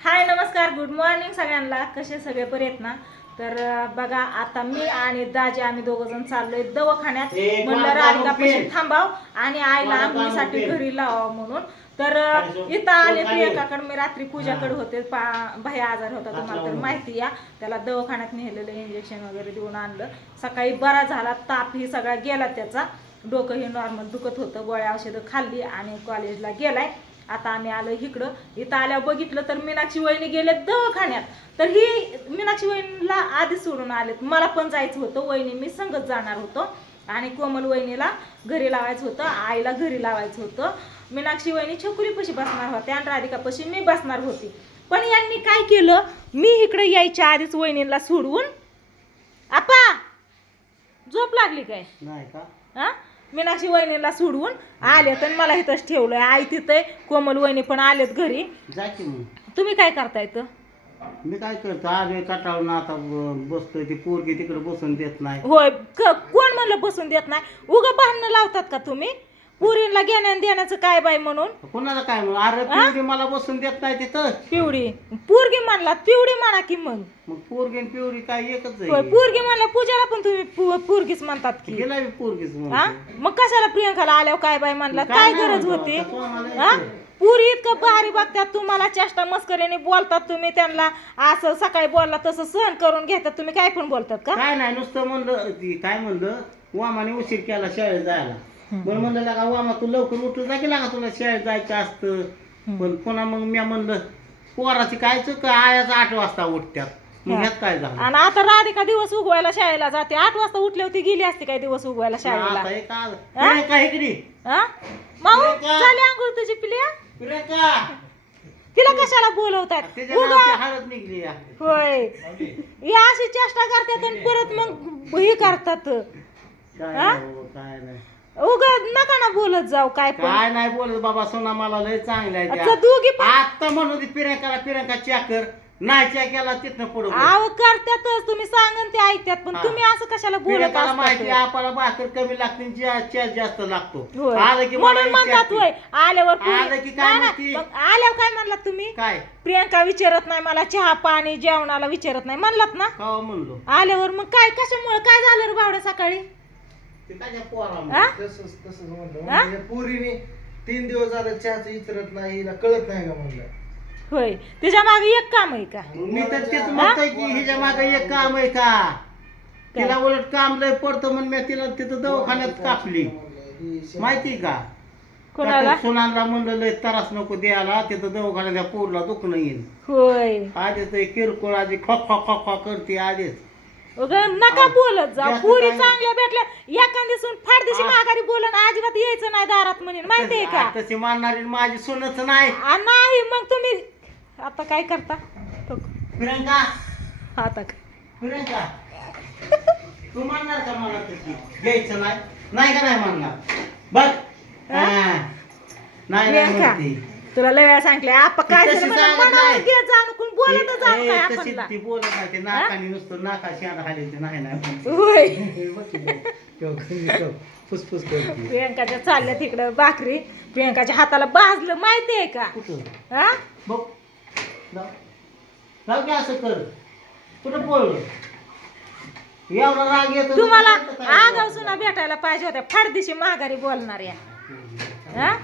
हाय नमस्कार good morning सगळ्यांना कसे सगळे बरे आहेत ना तर बघा आता मी आणि दाजी आम्ही दोघं जण चाललोय दवाखान्यात म्हणलं राधिका. थांबाव आणि आईला आंघोळीसाठी. घरी लावावं म्हणून तर इथं आले? प्रियंकाकडे मी रात्री पूजाकडे. होते पा- आजार होता तुम्हाला तर. माहिती या त्याला दवाखान्यात नेलेलं इंजेक्शन वगैरे देऊन आणलं सकाळी बरा झाला ताप ही सगळा गेला त्याचा डोकं हे नॉर्मल दुखत होतं गोळ्या औषधं खाल्ली आणि कॉलेजला गेलाय आता आम्ही आलो इकडं. इथं आल्यावर बघितलं तर मीनाक्षी वहिनी गेले दवाखान्यात. तर ही मीनाक्षी वहिनीला आधी सोडून आलेत. मला पण जायचं होतं. वहिनी मी संगत जाणार होतो. आणि कोमल वहिनीला घरी लावायचं होतं. आईला घरी लावायचं होतं. मीनाक्षी वहिनी छोकुरीपाशी बसणार होत्या आणि राधिकापाशी मी बसणार होती. पण यांनी काय केलं? मी इकडे यायच्या आधीच वहिनीला सोडवून आपा! झोप लागली काय? नाही का? हा मीनाक्षी वहिनीला सोडवून आले तर मला इथंच ठेवलंय. आई तिथे कोमल वहिनी पण आलेत घरी. जा की मग. तुम्ही काय करताय तर मी काय करतो आज कटाळून आता ब- बसतोय ती पोरगी तिकडे बसून देत नाही. होय क- कोण म्हणलं बसून देत नाही? उगा भांडणं लावतात का तुम्ही? पुरीला घेण्या देण्याचं काय बाय म्हणून? कोणाला काय म्हणून? अरे पोरगी मला बसून देत नाही तिथं. पिवडी. पोरगी म्हणला पिवडी म्हणा की मग. मग पोरगी आणि पिवरी काय एकच होय आहे पोरगी म्हणला पूजाला पण तुम्ही पु- पोरगीच म्हणतात की. गेला मी पोरगीच हा. मग कशाला प्रियंकाला आल्यावर काय बाय म्हणला? काय काय नाही गरज म्हणतो, होती? आता कोणाला हा? येतं? पुरी इतकं भारी बघतात तुम्हाला चेष्टा मस्करीने बोलतात तुम्ही त्यांना. असं सकाळी बोलला तसं सहन करून घेतात तुम्ही काय पण बोलतात का? काय नाही नुसतं म्हणलं ती काय म्हणलं? वामाने उशीर केला शाळेत जायला. म्हणून म्हणलं लागा वामा तू लवकर उठून जा की लागा तुला शाळेत जायचं असतं. पण पुन्हा मग मी म्हणलं पोराची काय चुक आयाच आठ वाजता उठत्यात. मग. ह्यात काय झालं? आणि आता राधिका दिवस उगवायला शाळेला जाते. आठ वाजता उठली होती गेली असते काय दिवस उगवायला शाळेला आता एक आज? प्रियंका इकडे. हा? माऊ प्रियंका. झाली आंघोळ तुझी पिल्या? प्रियंका. तिला कशाला बोलवतात? त्याच्या उगा नावाची हळद निघली या. होय. या अशी चेष्टा करतात आणि परत मग हे करतात. काय हा? नाही बाबा, काय नाही. उगा नका ना बोलत जाऊ काय पण. काय नाही बोलत बाबा सोना मला लय चांगलं आहे अच्छा त्या. दोघी पण आता म्हणून प्रियंकाला प्रियंका चॅकर नाही चॅकेला तिथनं पुढे आव करतातच तुम्ही सांगन ते ऐकतात पण हा. तुम्ही असं कशाला बोलत प्रियंकाला माहिती असतात आपल्याला भाकर कमी लागते चॅस जास्त लागतो. होय. आलं की मला म्हणून म्हणतात विचारते. होय. आल्यावर पुरी- आलं की काय नाही, नाही, म्हणती? मग आल्यावर काय म्हणलात तुम्ही? काय? प्रियंका विचारत नाही मला चहा पाणी जेवणाला विचारत नाही. म्हणलात ना? म्हणलो? आल्यावर मग काय कशामुळे? काय झालं रे बावड्या सकाळी? हा? तसंच तसंच म्हणलं. हा? म्हणजे पोरीने तीन दिवस झालं चहाचं इतरत नाही हिला कळत नाही का म्हणलं? होय. त्याच्यामागे एक काम आहे का? मी तर तेच म्हणतोय की हिच्या मागे एक काम आहे का? तिला उलट काम लय पडतं म्हणून मी तिला तिथं दवाखान्यात कापली. माहिती का? कोणाला? सुनाला म्हणलं लय त्रास नको द्यायला तिथं दवाखान्यात त्या पोरला दुखणं येईल. होय. आधीच ते किरकोळ आधी खो खो खो खो करते आधीच. नका बोलत जा. जास्त पुरी काय- चांगल्या भेटल्या. एखाद दिवसून फार दिवशी. माघारी बोलून अजिबात यायचं नाही दारात म्हणून माहितीये का? तशी मानणारी माझी सुनच नाही. आ, नाही मग तुम्ही आता काय करता? तो- प्रियंका. आता काय? प्रियंका. तू म्हणणार का मला तशी? घ्यायचं नाही. नाही का नाही म्हणणार बघ. हा? हा. नाही नाही प्रियंका म्हणते. तुला लय वेळा सांगितलंय आपण काय तशी झालं? म्हणून सांगत मनावर नाही. घे जाणं कोण बोलत ती- जाऊ ए, काय तशी आपणला ती बोलत नाही ते नाकाने नुसतं नाका शेण खाली ते नाही नाही म्हणते. होय. बघ की बघ. केव्हा कमी केव्हा फुसफुस करते प्रियंकाच्या चालल्या तिकडं भाकरी. प्रियंकाच्या हाताला भाजलं माहितीये का? कुठं? हा? बघ. जाऊ जाऊ की असं कर. कुठं बोललो? एवढा राग येतो तुम्हाला आगाव सुना भेटायला पाहिजे होत्या फाडदिशी माघारी बोलणार या हा?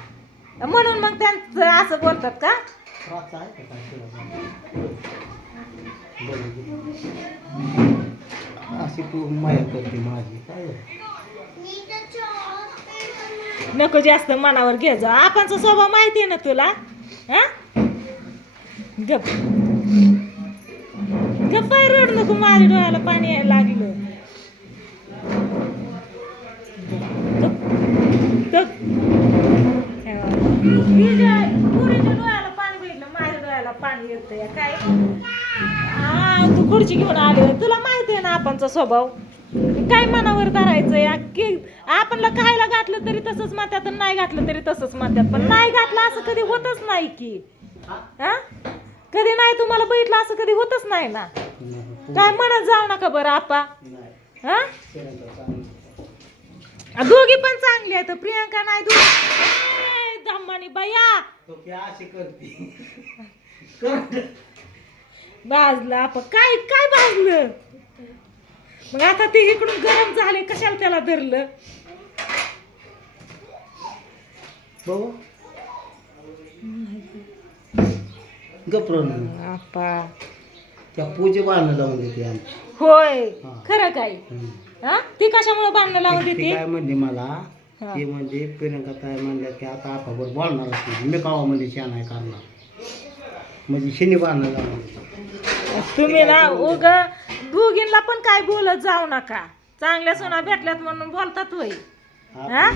म्हणून मग त्यांचं असं बोलतात का? त्रास आहे का काय अशी तू माया करते माझी. काय नको जास्त मनावर घे जा. आपणचा स्वभाव माहिती आहे ना तुला? हा? गप. गप्पा आहे रड नको. माझ्या डोळ्याला पाणी यायला लागलं. गप. गप हे बघा. हिच्या पोरीच्या डोळ्याला पाणी बघितलं माझ्या डोळ्याला येतं काय? हा तू खुर्ची घेऊन आली. तुला माहिती आहे ना आपणचा स्वभाव? काय मनावर धरायचं या की आपणला खायला घातलं तरी तसंच आणि नाही घातलं तरी तसंच म्हणतात. पण नाही घातलं असं कधी होतच नाही की. हा? कधी नाही तुम्हाला बघितलं असं कधी होतच नाही ना? काय म्हणत जाऊ नका बरं आपा. हा? दोघी पण चांगली आहेत. प्रियंका नाही दोघी धम्मानी बया. तो की अशी करते. कर भाजलं आप काय काय भाजलं? मग आता ते इकडून गरम झाले कशाला त्याला धरलं? बघू गप्र आपा त्या पूजे बांधणं लावून देते आमची. होय हा. खरं काय? हम्म. हा? ती कशामुळे बांधणं लावून ती देते? काय म्हणली मला? हा. ते म्हणजे प्रियंका काय म्हणल्या की आता आपण बोलणारच नाही मी गावामध्ये शान आहे करणार. म्हणजे शनी. तुम्ही ना उग दोघींना पण काय बोलत जाऊ नका. चांगल्या सोना भेटल्यात म्हणून बोलतात होय. हा?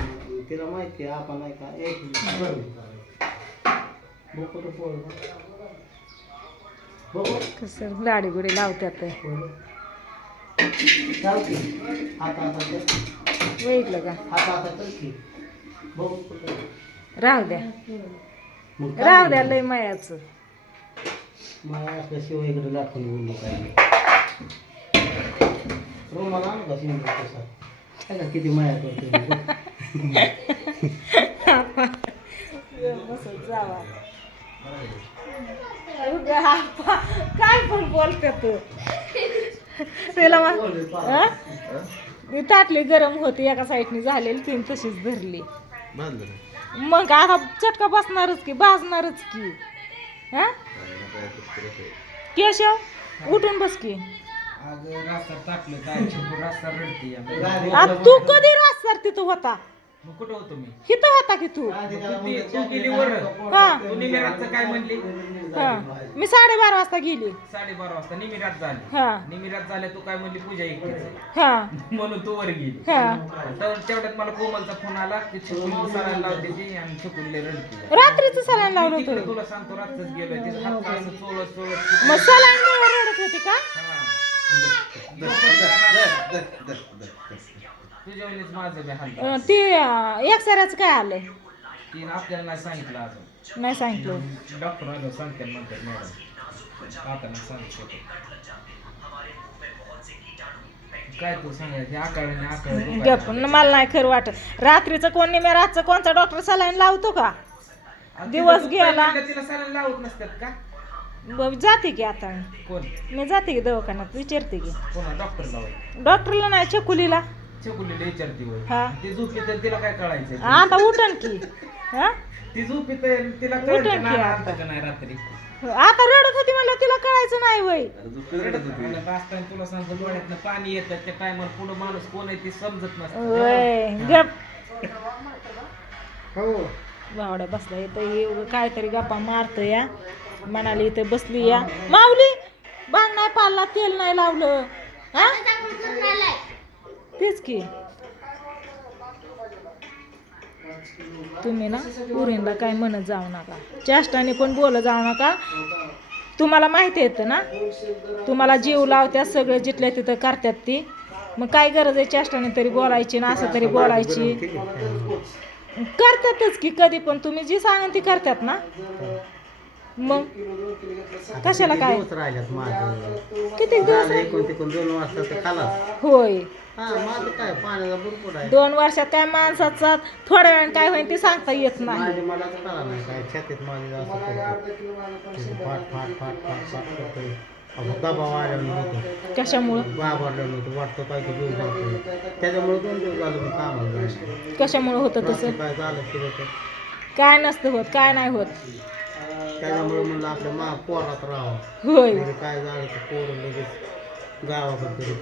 तिला माहिती आहे आपण नाही का एक कसं लाडी गुडी कर. बघितलं का. राहू द्या. राहू द्या? लय मायाचं. मला असल्याशिवाय इकडे दाखवून बोललो काय रोमाला आणू का शिंदे तसा. काय का किती माया करतो काय पण बोलते तू? त्याला मग हा? ती ताटली गरम होती एका साईडनी झालेली तीन तशीच धरली. मग आता चटका बसणारच की भाजणारच की. हा केशव उठून बस की. अगं रस्ता टाकलं काय रस्ता रडती. तू कधी रास्तार तिथं होता? मग कुठं होतो मी? हिथं होता की तू? किती- तू गेली वर? हा. तू निमिरातचं काय म्हणली? हा. मी साडेबारा वाजता गेली. साडेबारा वाजता. निमिरात झाली. हा. निमिरात झाल्या तू काय म्हणली? पूजा इकडे हा. म्हणून तू वर गेली. हा. तर तेवढ्यात मला कोमलचा फोन आला की चिकून सरायला लावते ती आणि चिकूनले रडते. रात्रीच सलाईन लावलं तिकडे होतं. तुला सांगतो रात्रच गेलोय. तिचा हात असं चोळत चोळत मग सलाईन रडत होती का? तुझ्यावरच माझं बी हाल अं, ते एक्सऱ्याचं काय आलंय तिने आपल्याला नाही सांगितलं अजून. नाही सांगितलं. डॉक्टर आलो सांगते म्हणतात मॅडम आता नाही सांगितलं काय तू सांगायचं? आकाळाने आकाळ गप न मला नाही खरं वाटत. रात्रीचं कोण नाही रातचं कोणता डॉक्टर सलाईन लावतो का? दिवस गेला. तिला सलाईन लावत नसतात का? ब- जाते की आता. मी. कोण? मी जाते की दवाखान्यात विचारते की. कोणा डॉक्टर लावाय डॉक्टरला नाही चकुलीला चकुलीला विचारते होय. हा. ती झोपी तर तिला काय कळायचं? आता उठन की. हा? ती झोपी तर तिला उठन कळायचं की ना आता. आलतं का नाही रात्री. आता रडत होती मला तिला कळायचं नाही वय. रडत असताना तुला सांगतो डोळ्यातनं पाणी येतं त्या टायमाला पुढं माणूस कोण आहे ते समजत नसतं. वय गप. हो. बसला इथं हे उगं काहीतरी गप्पा मारतो या. म्हणाली इथं बसली या. माऊली बांग नाही पाळला तेल नाही लावलं. हा? तेच की. तुम्ही ना पुरीला काय म्हणत जाऊ नका. चेष्टाने पण बोलत जाऊ नका. तुम्हाला माहिती येतं ना? तुम्हाला जीव लावत्यात सगळं जिथल्या तिथं करतात ती. मग काय गरज आहे चेष्टाने तरी बोलायची ना असं तरी बोलायची? करतातच की. कधी पण. तुम्ही जी सांगा ती करतात ना? मग? कशाला काय? राहिल्यात माझं? किती दिवस झालं तिकून दोन वाजता तर खालास. होय. हा माझं काय पाण्याचा भरपूर आहे. दोन वर्षात काय माणसाचा थोड्या वेळाने काय होईल ते सांगता येत नाही माझे मला तर कळा नाही काय छातीत माझे असं करतो फाट फाट फाट फाट फाट करतोय. अहो, दबाव होतो. कशामुळं? होतं वाटतं काय की जीव जातो त्याच्यामुळे दोन दिवस झालं मी कामाला जायचं कशामुळं होतं तसं? काय झालं काय नसतं होत काय नाही होत. त्याच्यामुळे म्हणलं आपल्या मा पोरात राहावं. होय. म्हणजे काय झालं तर पोरं लगेच गावाकडे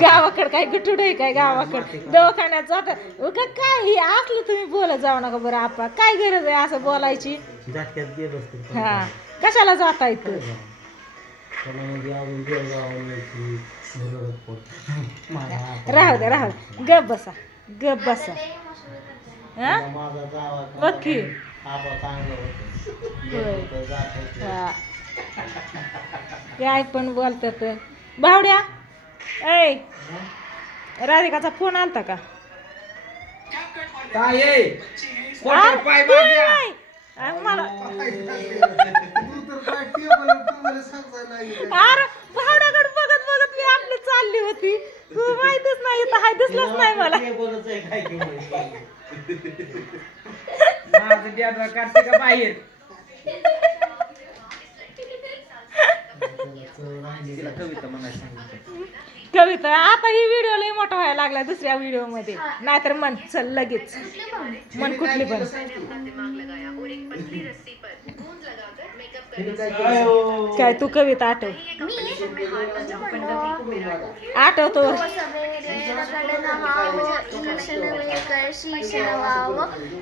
गावाकडे काय गटूड आहे काय गावाकडे? दवाखान्यात जात उगा काय हे? असलं तुम्ही बोलत जाऊ नका बरं आपा. काय गरज आहे असं बोलायची? हा. कशाला जाता येतं त्याला म्हणजे अजून बेळगाव पोट राहू द्या राहू द्या. गप बसा. गप बसा. हा? माझा गावात बघ की. आबा चांगलं. होतं जात होते. हा. काय पण बोलतात भावड्या ऐ राधिकाचा फोन आलता का काय आहे? आ? कोणत्या पाय मागे? नाही. मला अरे भावड्याकडे बघत बघत मी आपली चालली होती तू माहितीच नाही इथं हाय दिसलंच नाही मला ते बोलत आहे काय की म्हणे. माझं डॅडा काढते का बाहेर? तिला कविता म्हणायला सांगितलं कविता आता ही व्हिडिओ लई मोठा व्हायला लागला दुसऱ्या व्हिडिओमध्ये. नाहीतर मन चल लगेच. मन कुठली पण. काय तू कविता आठव. आठवतो.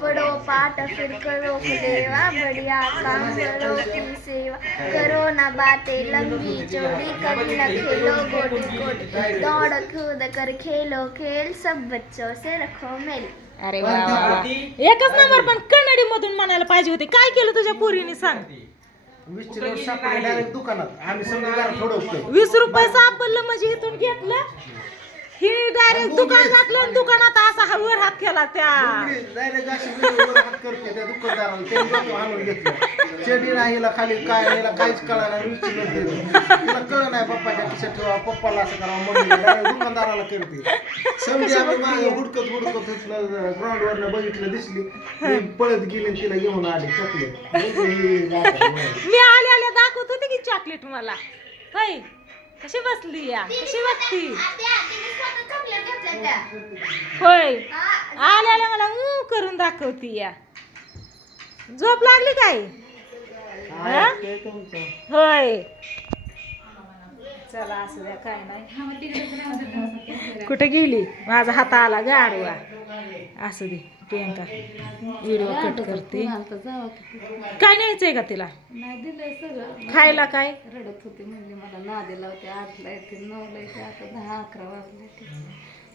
पडो पाठ फिर करो देवा बढ़िया काम करो सेवा. करो ना बातें लंबी चौड़ी कभी न खेलो गोटी गोटी. दौड़ कूद कर खेलो खेल सब बच्चों से रखो मेल. अरे वा वा वा. एकच नंबर पण कन्नडी मधून म्हणायला पाहिजे होते. काय केलं तुझ्या पोरीने सांग. डायरेक्ट दुकानात. आम्ही जरा थोडं वीस रुपये सापडलं म्हणजे इथून घेतलं? ही डायरेक्ट दुकान घातलं आणि दुकानात असा हा वर हात केला त्या. चेडी नाही हिला खाली काय हिला काहीच कळा नाही नोट दिली. तिला कळ नाही पप्पाच्या खिशात ठेवा पप्पाला असं करावं direct दुकानदाराला करते. समजे आम्ही मागे हुडकत हुडकत ग्राउंड वरनं बघितलं दिसली. ती पळत गेली तिला घेऊन आली चॉकलेट मी आले आले दाखवत होते की चॉकलेट मला. होय. कशी बसली या? कशी बसती होय. आले आले मला ऊ करून दाखवती या. झोप लागली काय? हा? होय. चला असू द्या काय नाही. कुठे गेली? माझा हात आला गाडवा असू दे प्रियंका. व्हिडिओ कट करते. काय न्यायचंय का तिला? नाही दिलंय सगळं. खायला काय? रडत होती म्हणजे मला नादे लावते आठला येते नऊला येते आता दहा अकरा वाजले.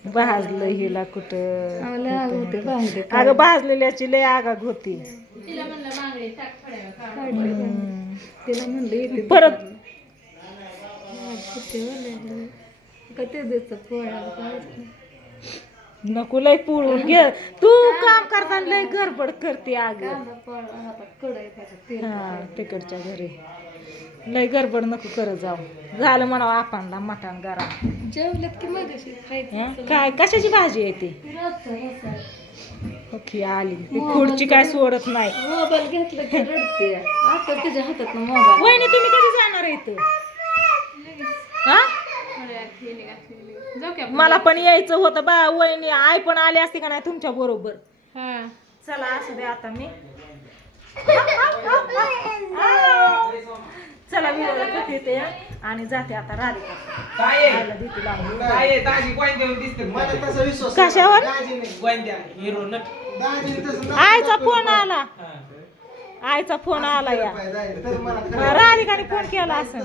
भाजलं हिला कुठं? अगं भाजलेल्याची लय आगाग होती. तिला म्हणलं परत का ते द्यायचं पोळ्या नको लय पुळून घे. तू काम करताना लय गडबड करते अग. हा तिकडच्या घरी. लय गडबड नको करत जाऊ. झालं म्हणावं आपणला मटण गरा जेवल्यात की काय कशाची भाजी आहे ती? ओके आली. ती खुर्ची काय सोडत नाही. मोबाईल घेतलं रडते. आता हातात मोबाईल. वहिनी तुम्ही कधी जाणार आहे मला पण यायचं होतं बा वहिनी आई पण आली असती का नाही तुमच्या बरोबर चला असू दे आता मी चला मी करते ते आणि जाते आता राधिका काय आहे? आईला देते लावून. काय आहे? दाजी गोंद देऊन दिसते मला का? तसा विश्वास कशावर? दाजीने गोंद्या हिरो नट दाजीने तसं आईचा फोन आला. आईचा फोन आला या. राधिकाने फोन केला असं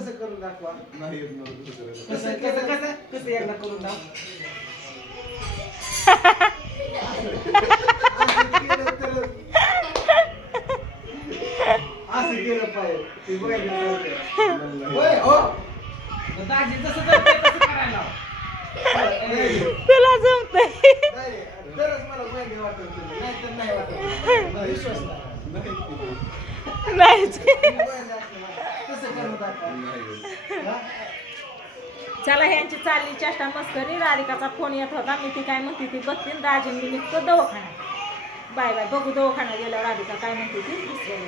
हो. तुला जमतंय. नाही, वाटत नाही वाटत. नाही. चला ह्यांची चालली चेष्टा मस्करी राधिकाचा फोन येत होता. मी ती काय म्हणते ती बघते राजींनी निघतो दवाखाना बाय बाय बघू दवाखान्यात गेल्यावर राधिका काय म्हणते ती? दुसऱ्या